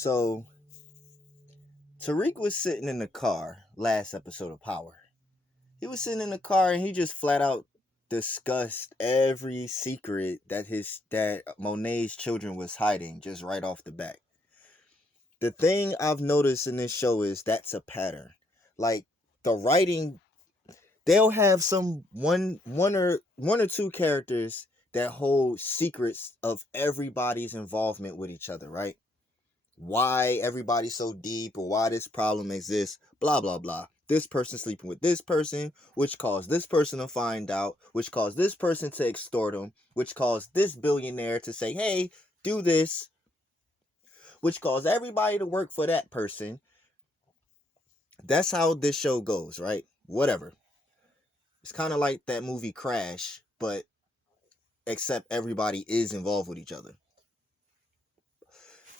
So Tariq was sitting in the car last episode of Power. He was sitting in the car and he just flat out discussed every secret that Monet's children was hiding just right off the bat. The thing I've noticed in this show is that's a pattern. Like the writing, they'll have one or two characters that hold secrets of everybody's involvement with each other, right? Why everybody's so deep or why this problem exists, blah blah blah. This person sleeping with this person, which caused this person to find out, which caused this person to extort them, which caused this billionaire to say, hey, do this, which caused everybody to work for that person. That's how this show goes, right? Whatever. It's kind of like that movie Crash, but except everybody is involved with each other.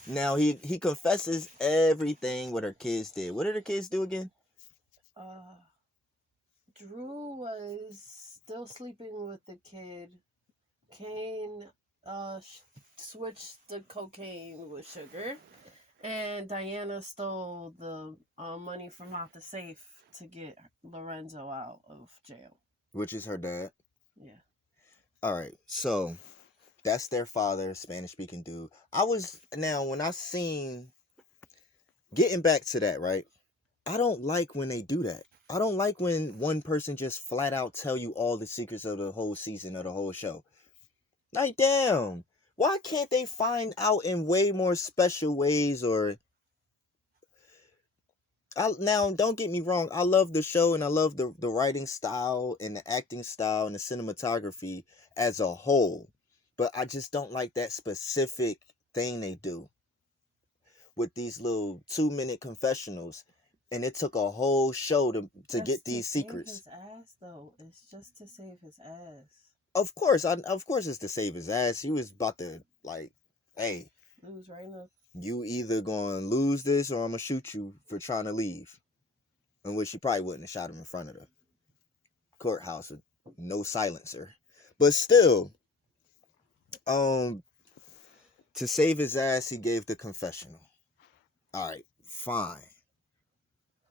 Now he confesses everything what her kids did. What did her kids do again? Drew was still sleeping with the kid. Kane switched the cocaine with sugar. And Diana stole the money from out the safe to get Lorenzo out of jail. Which is her dad. Yeah. All right. So that's their father, Spanish speaking dude. When I seen, getting back to that, right? I don't like when they do that. I don't like when one person just flat out tell you all the secrets of the whole season or the whole show. Like, damn, why can't they find out in way more special ways? Or now, don't get me wrong, I love the show and I love the writing style and the acting style and the cinematography as a whole, but I just don't like that specific thing they do with these little 2-minute confessionals, and it took a whole show to get these secrets. His ass, though. It's just to save his ass. Of course, it's to save his ass. He was about to, like, hey, lose right now. You either gonna lose this or I'm gonna shoot you for trying to leave. In which she probably wouldn't have shot him in front of the courthouse with no silencer. But still, to save his ass, he gave the confessional. Alright, fine.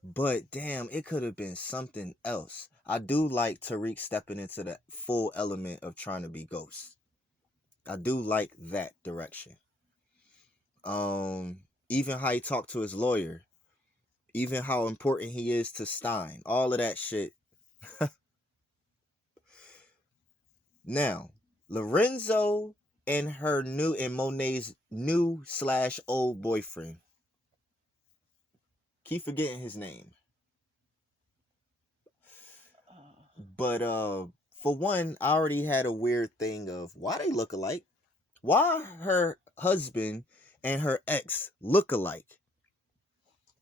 But damn, it could have been something else. I do like Tariq stepping into the full element of trying to be Ghost. I do like that direction. Even how he talked to his lawyer, even how important he is to Stein, all of that shit. Now, Lorenzo and Monet's new / old boyfriend. Keep forgetting his name. But for one, I already had a weird thing of why they look alike. Why her husband and her ex look alike?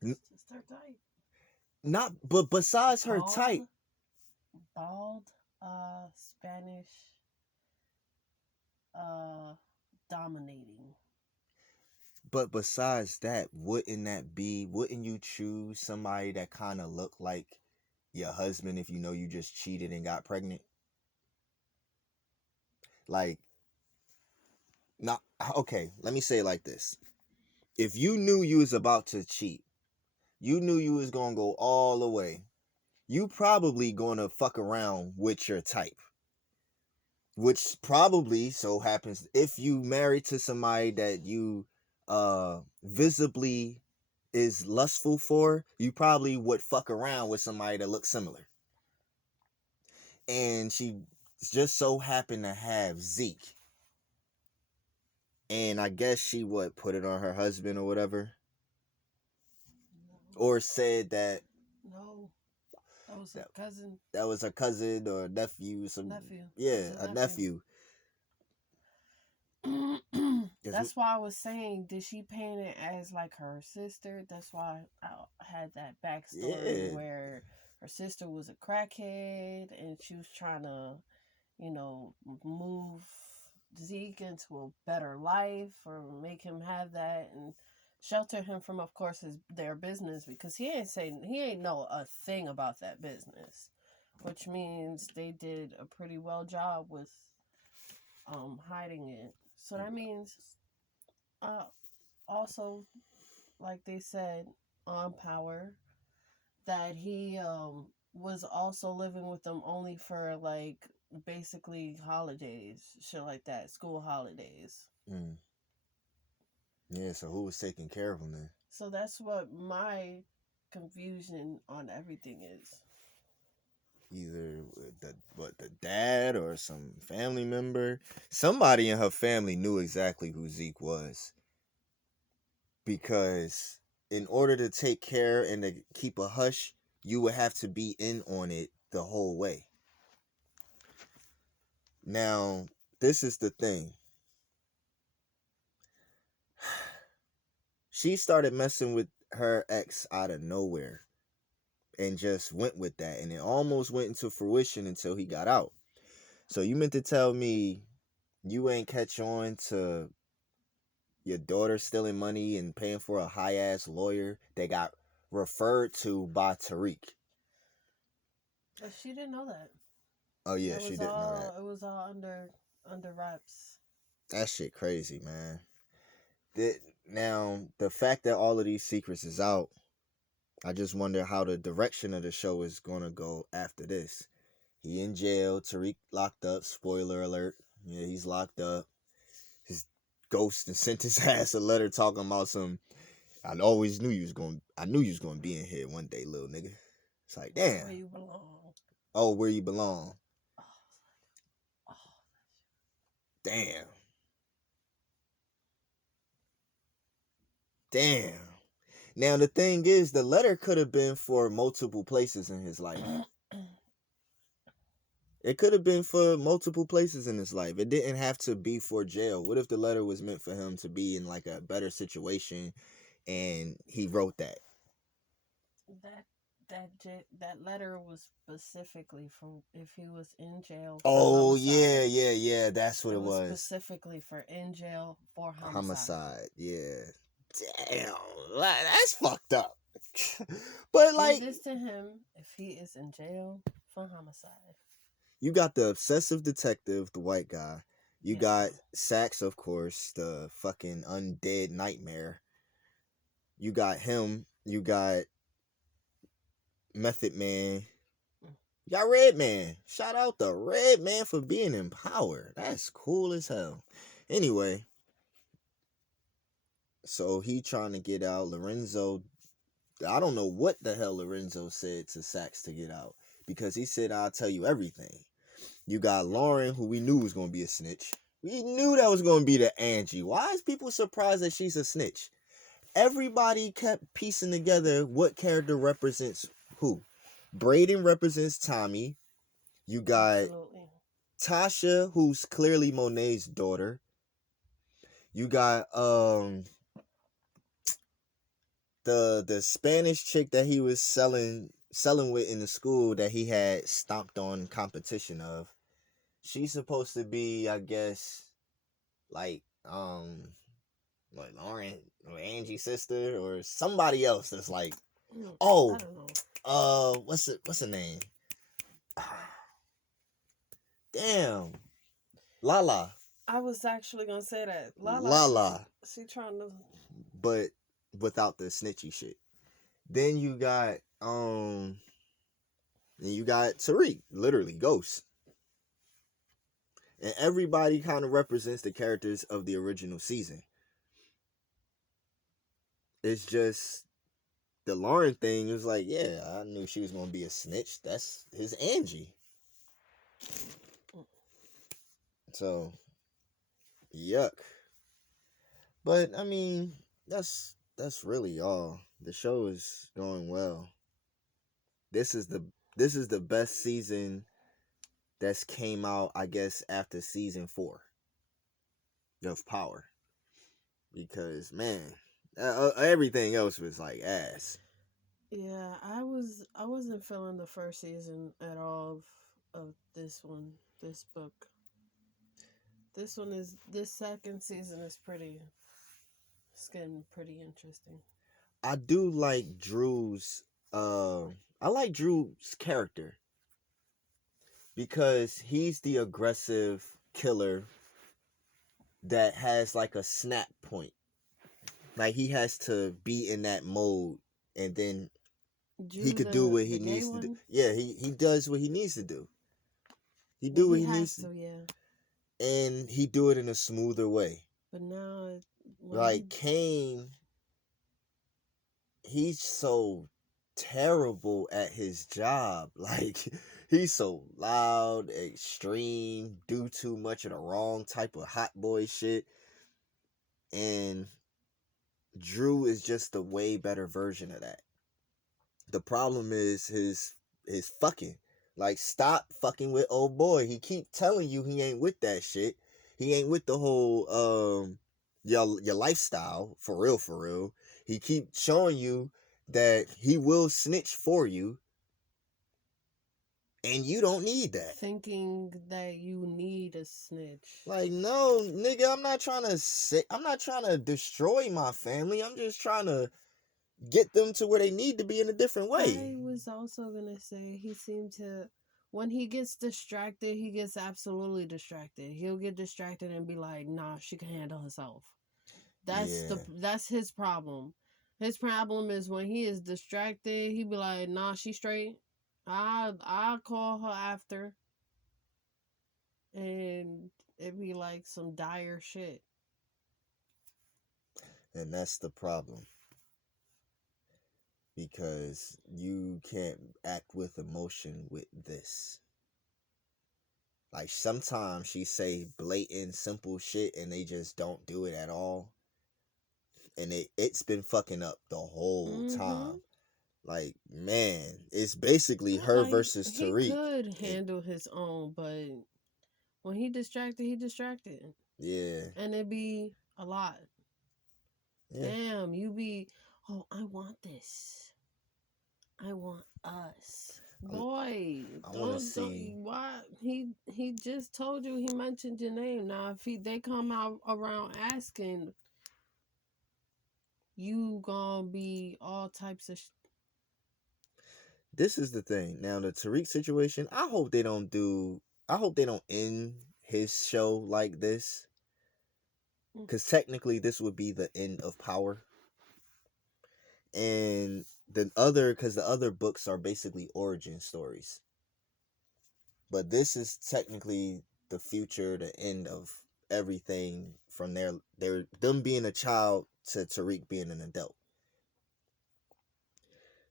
Just her type. Not, but besides her type. Bald, Spanish, dominating. But besides that, wouldn't you choose somebody that kind of looked like your husband if you know you just cheated and got pregnant? Like, not, okay, let me say it like this. If you knew you was about to cheat, you knew you was going to go all the way, you probably going to fuck around with your type. Which probably so happens if you married to somebody that you visibly is lustful for, you probably would fuck around with somebody that looks similar. And she just so happened to have Zeke. And I guess she would put it on her husband or whatever. No. Or said that. No. That was her cousin. That was her cousin or nephew. Nephew. Yeah, a nephew. That's why I was saying, did she paint it as like her sister? That's why I had that backstory where her sister was a crackhead and she was trying to, move Zeke into a better life or make him have that and shelter him from, of course, their business, because he ain't know a thing about that business, which means they did a pretty well job with hiding it. So that means also like they said on Power, that he was also living with them only for like basically holidays, shit like that, school holidays. Mm. Yeah, so who was taking care of him then? So that's what my confusion on everything is. Either the dad or some family member. Somebody in her family knew exactly who Zeke was. Because in order to take care and to keep a hush, you would have to be in on it the whole way. Now, this is the thing. She started messing with her ex out of nowhere and just went with that. And it almost went into fruition until he got out. So you meant to tell me you ain't catch on to your daughter stealing money and paying for a high ass lawyer that got referred to by Tariq? But she didn't know that. Oh yeah, she didn't know that. It was all under wraps. That shit crazy, man. Now the fact that all of these secrets is out, I just wonder how the direction of the show is gonna go after this. He in jail, Tariq locked up. Spoiler alert. Yeah, he's locked up. His ghost sent his ass a letter talking about some. I always knew you was going. I knew you was gonna be in here one day, little nigga. It's like, damn. Where you belong. Oh, where you belong. Oh, oh. Damn. Damn. Now the thing is, the letter could have been for multiple places in his life. It could have been for multiple places in his life. It didn't have to be for jail. What if the letter was meant for him to be in like a better situation and he wrote that? That letter was specifically for if he was in jail. Oh yeah. That's what it was. Specifically for in jail for homicide. Homicide, yeah. Damn, that's fucked up. But like, this to him if he is in jail for homicide. You got the obsessive detective, the white guy. You got Sax, of course, the fucking undead nightmare. You got him. You got Method Man. You got Red Man. Shout out to Red Man for being in power. That's cool as hell. Anyway, so he trying to get out. Lorenzo, I don't know what the hell Lorenzo said to Sax to get out. Because he said, I'll tell you everything. You got Lauren, who we knew was going to be a snitch. We knew that was going to be the Angie. Why is people surprised that she's a snitch? Everybody kept piecing together what character represents who. Braden represents Tommy. You got Tasha, who's clearly Monet's daughter. You got the Spanish chick that he was selling with in the school that he had stomped on competition of. She's supposed to be, I guess, like Lauren or Angie's sister or somebody else that's like, what's her name? Damn, Lala. I was actually gonna say that Lala. She trying to, but without the snitchy shit. Then you got Tariq, literally Ghost. And everybody kind of represents the characters of the original season. It's just the Lauren thing was like, yeah, I knew she was going to be a snitch. That's his Angie. So, yuck. But, I mean, that's really all. The show is going well. This is the best season that's came out, I guess, after season 4 of Power. Because, man, everything else was like ass. Yeah, I wasn't feeling the first season at all of this one, this book. This second season is it's getting pretty interesting. I do like Drew's character. Because he's the aggressive killer that has like a snap point. Like he has to be in that mode, and then he Drew, could do what the he gay needs to do. one. Yeah, he does what he needs to do. He Well, do what he he has needs to, to, yeah. and he do it in a smoother way. But now, when he, Like Kane, he's so terrible at his job. Like he's so loud, extreme, do too much of the wrong type of hot boy shit. And Drew is just a way better version of that. The problem is his fucking. Like stop fucking with old boy. He keep telling you he ain't with that shit. He ain't with the whole your lifestyle for real for real. He keep showing you that he will snitch for you, and you don't need that. thinking that you need a snitch. Like no, nigga, I'm not trying to destroy my family. I'm just trying to get them to where they need to be in a different way. I was also gonna say he seemed to, when he gets distracted, he gets absolutely distracted. He'll get distracted and be like, "Nah, she can handle herself." Yeah. That's his problem. His problem is when he is distracted, he be like, "Nah, she straight. I'll call her after," and it be like some dire shit. And that's the problem. Because you can't act with emotion with this. Like sometimes she say blatant simple shit and they just don't do it at all. And it's been fucking up the whole time. Like, man, it's basically her Like versus he Tariq. could handle his own, but when he distracted, he distracted. Yeah. And it be a lot. Yeah. Damn, you be, oh, I want this. I want us. Boy, I want to see. why he just told you, he mentioned your name. Now if they come out around asking, you gonna be all types of This is the thing. Now the Tariq situation, I hope they don't end his show like this. Because technically this would be the end of Power. And the other books are basically origin stories. But this is technically the future, the end of everything from them being a child to Tariq being an adult.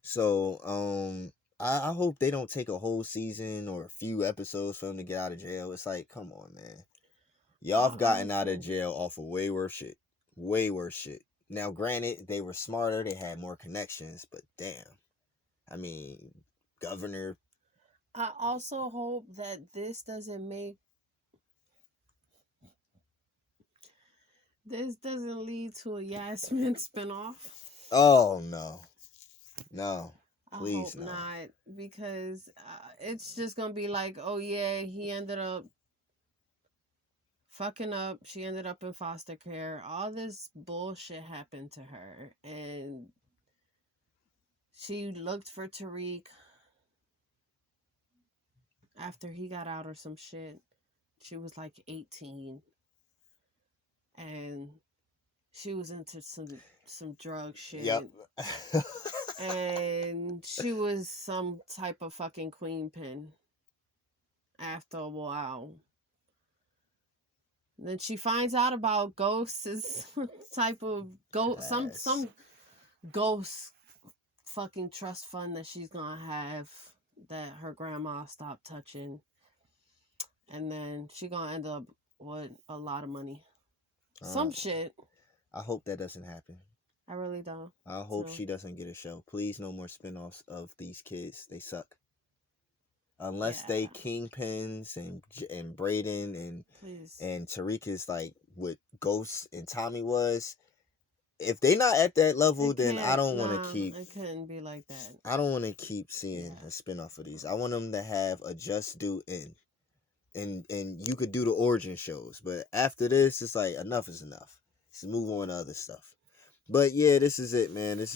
So I hope they don't take a whole season or a few episodes for him to get out of jail. It's like, come on, man. Y'all have gotten out of jail off of way worse shit. Way worse shit. Now, granted, they were smarter, they had more connections, but damn. I mean, Governor. I also hope that this doesn't lead to a Yasmin spinoff. Oh, no. No. I Please, hope no. not, because it's just gonna be like, oh yeah, he ended up fucking up. She ended up in foster care. All this bullshit happened to her, and she looked for Tariq after he got out or some shit. She was like 18, and she was into some drug shit. Yep. And she was some type of fucking queen pin after a while. And then she finds out about ghosts, type of ghost, some ghost fucking trust fund that she's gonna have that her grandma stopped touching, and then she gonna end up with a lot of money. Some shit. I hope that doesn't happen. I really don't. I hope she doesn't get a show. Please, no more spinoffs of these kids. They suck. Unless they kingpins and Braden and Tariq is like what Ghost and Tommy was. If they not at that level, then I don't want to keep. It couldn't be like that. I don't want to keep seeing a spinoff of these. I want them to have a just do end, and you could do the origin shows. But after this, it's like enough is enough. Let's move on to other stuff. But yeah, this is it, man. This is